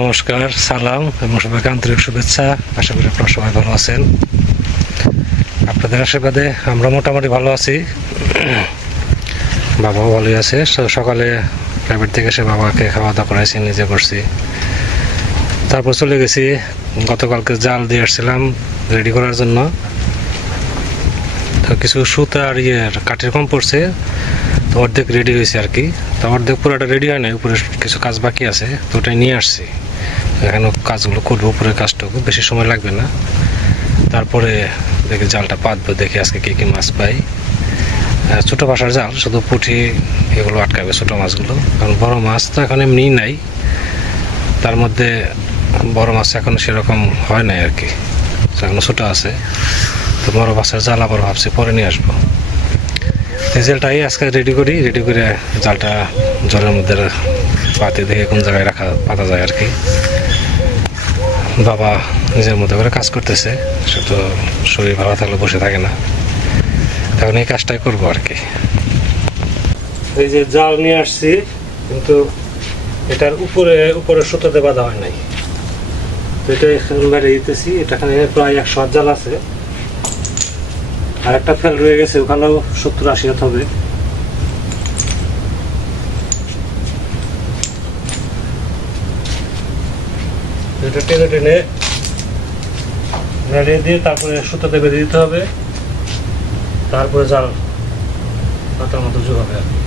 নমস্কার, সালাম এবং সবাইকে আন্তরিক শুভেচ্ছা। আশা করি আপনারা সবাই ভালো আছেন। আপনাদের আশীর্বাদে আমরা মোটামুটি ভালো আছি। বাবাও ভালোই আছে। সকালে প্রাইভেট থেকে এসে বাবাকে খাওয়া দাওয়া করাইছি, নিজে করছি। তারপর চলে গেছি, গতকালকে জাল দিয়ে আসছিলাম রেডি করার জন্য। তো কিছু সুতা আর কাঠের কম পড়ছে, তো অর্ধেক রেডি হয়েছে আর কি। তো অর্ধেক পুরোটা রেডি হয় না, উপরে কিছু কাজ বাকি আছে, তো ওটাই নিয়ে আসছি। এখানে কাজগুলো করবো, উপরের কাজটুকু বেশি সময় লাগবে না। তারপরে দেখি জালটা পাতবো, দেখি আজকে কী কী মাছ পাই। ছোটো ভাষার জাল, শুধু পুঁটি এগুলো আটকাবে, ছোটো মাছগুলো। কারণ বড় মাছ তো এখন এমনিই নাই, তার মধ্যে বড় মাছ এখন সেরকম হয় নাই আর কি, এখনো ছোটো আছে। তো বড় মাছের জাল আবার ভাবছি পরে নিয়ে আসবো। এই জালটাই আজকে রেডি করে জালটা জলের মধ্যে পাতে দেখে কোন জায়গায় পাতা যায় আর কি। বাবা নিজের মতো করে কাজ করতেছে, সে তো শরীর ভালো থাকলে বসে থাকে না, তখন এই কাজটাই করবো আর কি। এই যে জাল নিয়ে আসছি, কিন্তু এটার উপরে সুতোতে বাঁধা হয় নাই, তো এটা বাইরে দিতেছি। এটা এখানে প্রায় 100 হাত জাল আছে, আর একটা ফেল রয়ে গেছে, ওখানেও 70-80 হাত হবে। এটা টেনে টেনে নাড়িয়ে দিয়ে তারপরে সুতোতে বেঁধে দিতে হবে, তারপরে জাল পাতার মতো জোগাবে আর কি।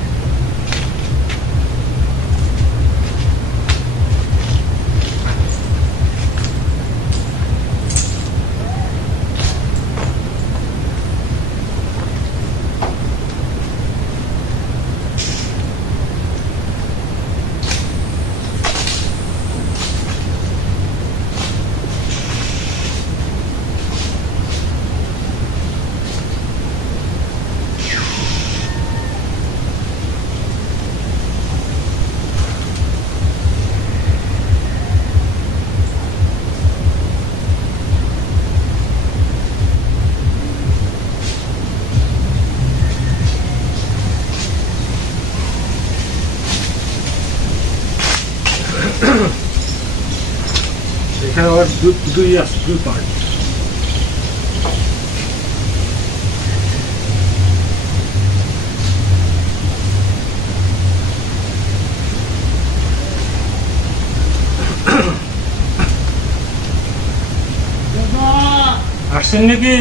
এখানে আবার দুই পার্ট। আসছেন নাকি?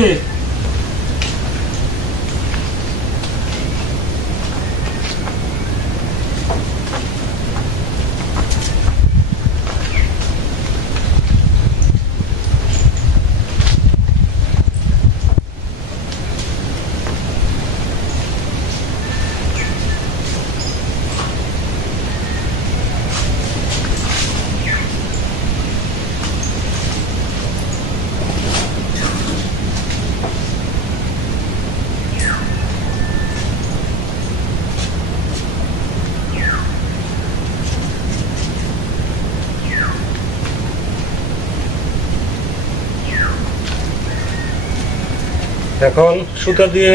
এখন সুতা দিয়ে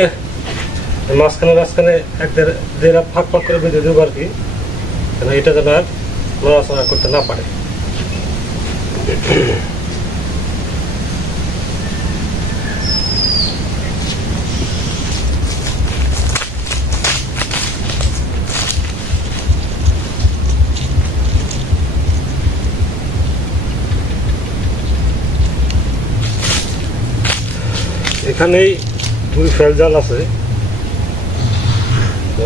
মাঝখানে এক দেড় ফাঁক করে বেঁধে দেবো আর কি, এটা যেন আর নড়াচড়া করতে না পারে। এখানেই 2 ফেল জাল আছে, তো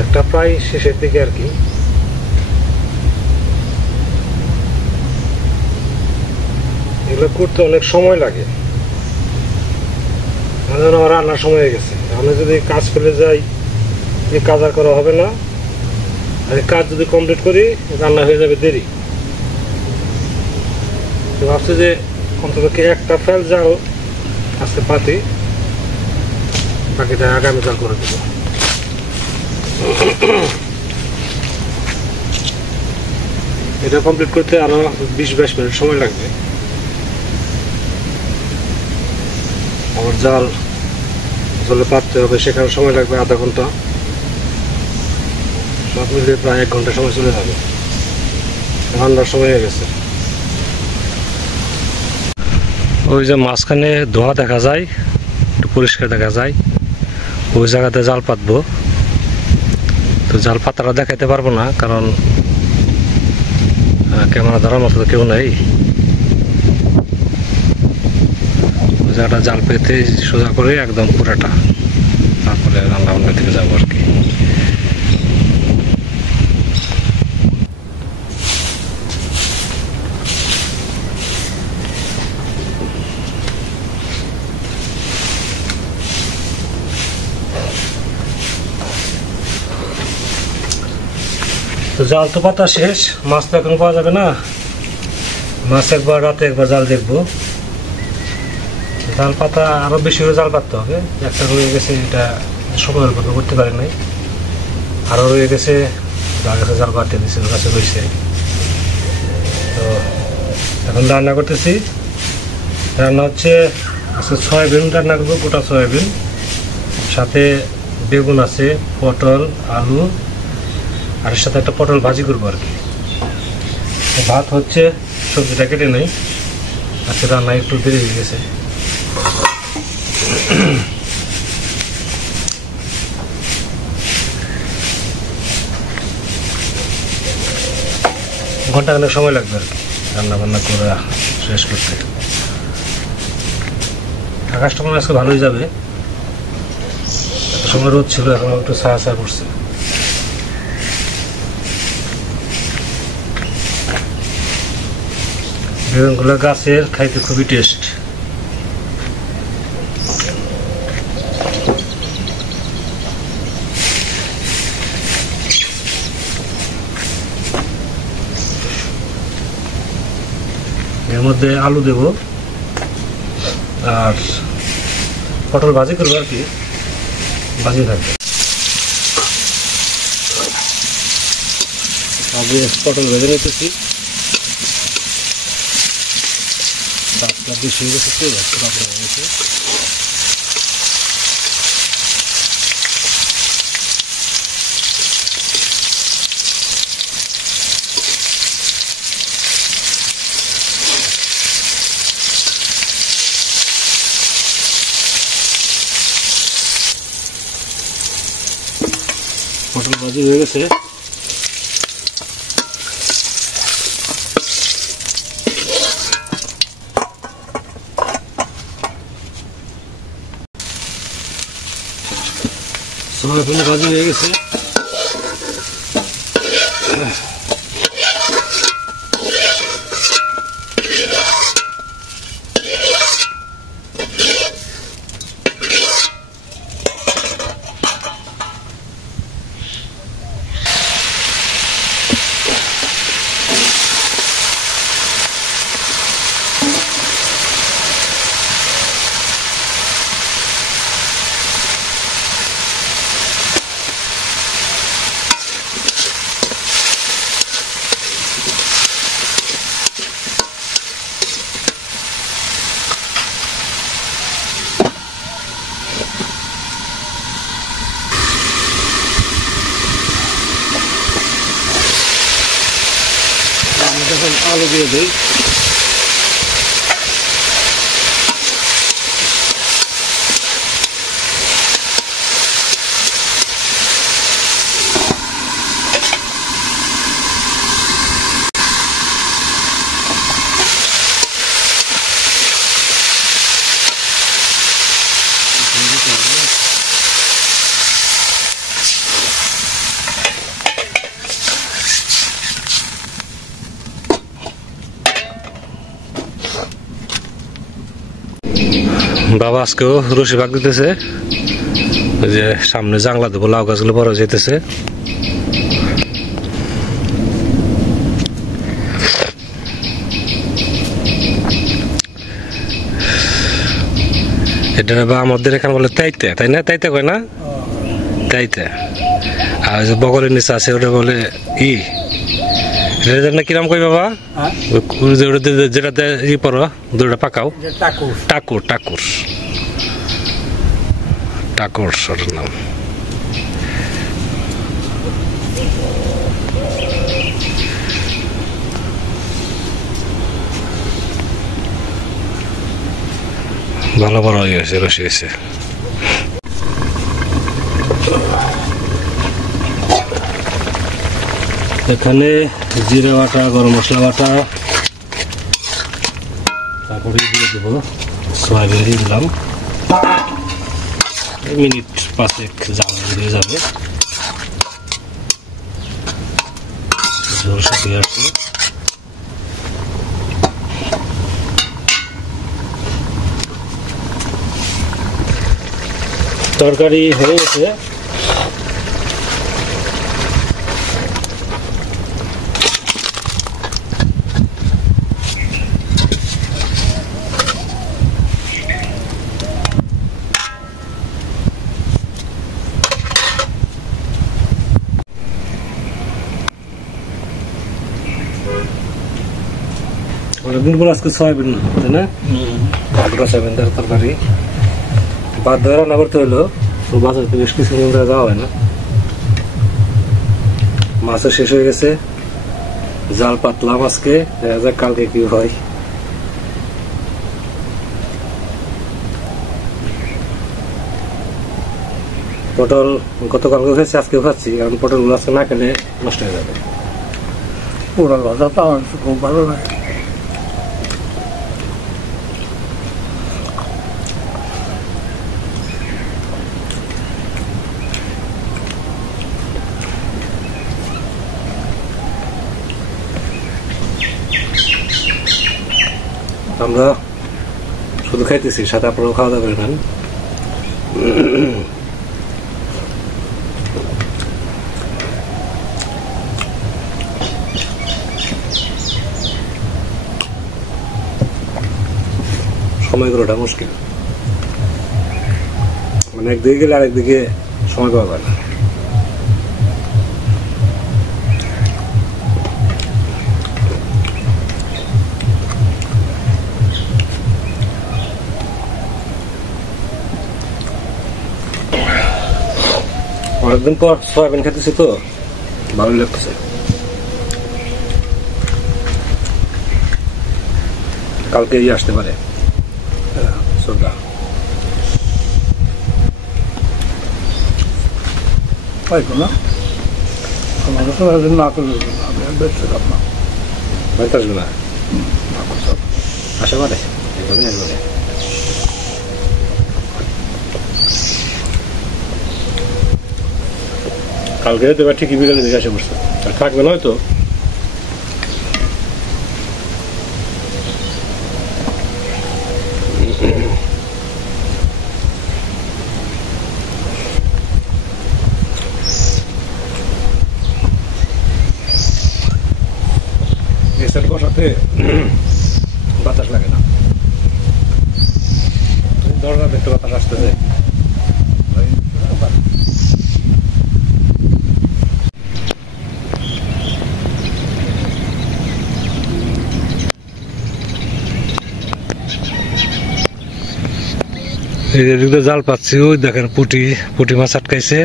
একটা প্রায় শেষের দিকে আর কি। এগুলো করতে অনেক সময় লাগে, আমার রান্নার সময় হয়ে গেছে। আমি যদি কাজ ফেলে যাই, এই কাজ আর করা হবে না, আর এই কাজ যদি কমপ্লিট করি রান্না হয়ে যাবে দেরি। তো ভাবছি যে অন্তত একটা ফেল জাল আজকে পাতি, বাকিটা আগামী জাল করে দেবো। এটা কমপ্লিট করতে আরো 20-22 মিনিট সময় লাগবে। আবার জাল জলে পাততে হবে, সেখানে সময় লাগবে আধা ঘন্টা। সব মিলিয়ে প্রায় 1 ঘন্টা সময় চলে যাবে। রান্নার সময় হয়ে গেছে। ওই যে মাঝখানে ধোঁয়া দেখা যায়, একটু পরিষ্কার দেখা যায়, ওই জায়গাতে জাল পাতবো। তো জাল পাতাটা দেখাইতে পারবো না, কারণ ক্যামেরা ধরার মতো কেউ নেই। ওই জায়গাটা জাল পেতে সোজা করে একদম পুরাটা, তারপরে রান্না বান্নার দিকে যাবো আর কি। তো জাল তো পাতা শেষ, মাছ তো এখন পাওয়া যাবে না। মাছ একবার রাতে একবার জাল দেখবো। জাল পাতা আরো বেশি করে জাল পাততে হবে। একটা রয়ে গেছে, এটা সময়ের উপর করতে পারে নাই, আরো রয়ে গেছে, যার কাছে জাল পাতে দিচ্ছে ওর কাছে রয়েছে। তো এখন রান্না করতেছি। রান্না হচ্ছে আজকে সয়াবিন রান্না করবো, গোটা সয়াবিন, সাথে বেগুন আছে, পটল, আলু, আর এর সাথে একটা পটল ভাজি করবো আর কি। ভাত হচ্ছে, সবজিটা কেটে নেই, আজকে রান্না একটু দেরি হয়ে গেছে। ঘন্টা খানেক সময় লাগবে আর কি রান্না বান্না করে শেষ করতে। আকাশটা মনে আজকে ভালোই যাবে, এত সময় রোদ ছিল, এখন একটু ছায়া ছায়া করছে। বেগুনগুলো গাছের, খাইতে খুবই টেস্ট। এর মধ্যে আলু দেব আর পটল ভাজি করবো আর কি, ভাজি থাকবে। আগে পটল ভেজে নিতেছি, বেশি হয়ে গেছে, হয়ে গেছে। পটল ভাজি হয়ে গেছে। সয়াবিন ভাজি হয়ে গেছে। এখন আলু দিয়ে দিই। বাবা আজকেও রশি ভাগ দিতেছে, ওই যে সামনে জাংলা দেবো, লাউ গাছগুলো বড় যেতেছে। এটা বা আমাদের এখানে বলে তাইতে, তাই না? তাইতে কয় না? তাইতে। আর যে বগলের নিচে আছে ওটা বলে ই, এটা কিরাম কই বাবা? যেটাতে ই পড়ো দুটা পাকাও, টাকুর। টাকুর টাকুর ওটার নাম। ভালো বড় হয়ে গেছে, রসি গেছে। এখানে জিরা বাটা, গরম মশলা বাটা, তারপরে দিয়ে দেবো সয়াবিন, দিয়ে দিলাম। মিনিট 5 জাল দিয়ে যাবে, ঝোল শুকিয়ে আসছে। তরকারি হয়ে গেছে। অনেকদিন পর আজকে সয়াবিন, তাই না? সয়াবিন তরকারি বাদ ধরে রান্না করতে হলো, বাজার থেকে বেশ কিছুদিন ধরে যাওয়া হয় না। মাছও শেষ হয়ে গেছে, জাল পাতলাম আজকে, দেখা যাক কালকে কি হয়। পটল গতকালকে খাচ্ছি, আজকেও খাচ্ছি, কারণ পটল গুলো আজকে না খেলে নষ্ট হয়ে যাবে। পোড়াল ভাজা তো আমার খুব ভালো লাগে। আমরা শুধু খাইতেছি, সাথে আপনারাও খাওয়া দাওয়া করবেন। সময় করাটা মুশকিল, মানে একদিকে গেলে আরেকদিকে সময় পাওয়া যায় না। অনেকদিন পর সয়াবিন খেতেছি তো ভালো লাগতেছে। কালকে আসতে পারে শ্রদ্ধা। না আমাকে তো না করলে আমি বেঁচে যাব না, বাড়িতে আসবে না, আসা পারে এখানে আসবে। কালকে হয়তো এবার ঠিকই বিকালে দিকে আসে বসছে, আর থাকবে না হয়তো। বসাতে বাতাস লাগে না, দরজা দেখতে বাতাস আসতেছে। এদিকে জাল পাচ্ছি, ওই দেখেন পুটি মাছ আটকাইছে,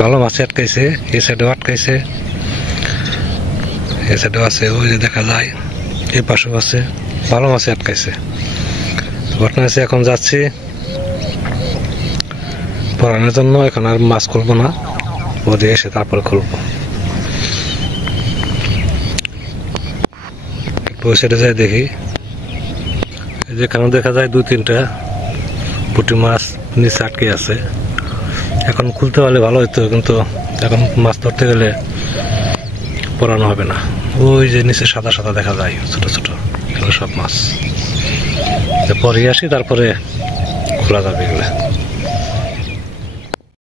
ভালো মাছ আটকাইছে, এই সাইডেও আটকাইছে, এই সাইডেও আছে, ওই যে দেখা যায়, এই পাশেও আছে, ভালো মাছে আটকাইছে। ঘটনা আছে, এখন যাচ্ছি পড়ানোর জন্য, এখন আর মাছ খুলবো না, ওদিকে এসে তারপরে খুলবো। ওই সাইডে যাই দেখি, যেখানে দেখা যায় 2-3টা পুঁটি মাছ নিচে আটকে আছে। এখন খুলতে পারলে ভালো হতো, কিন্তু এখন মাছ ধরতে গেলে পড়ানো হবে না। ওই যে নিচে সাদা সাদা দেখা যায় ছোট ছোট, এগুলো সব মাছ। পরে আসি, তারপরে খোলা যাবে এগুলা।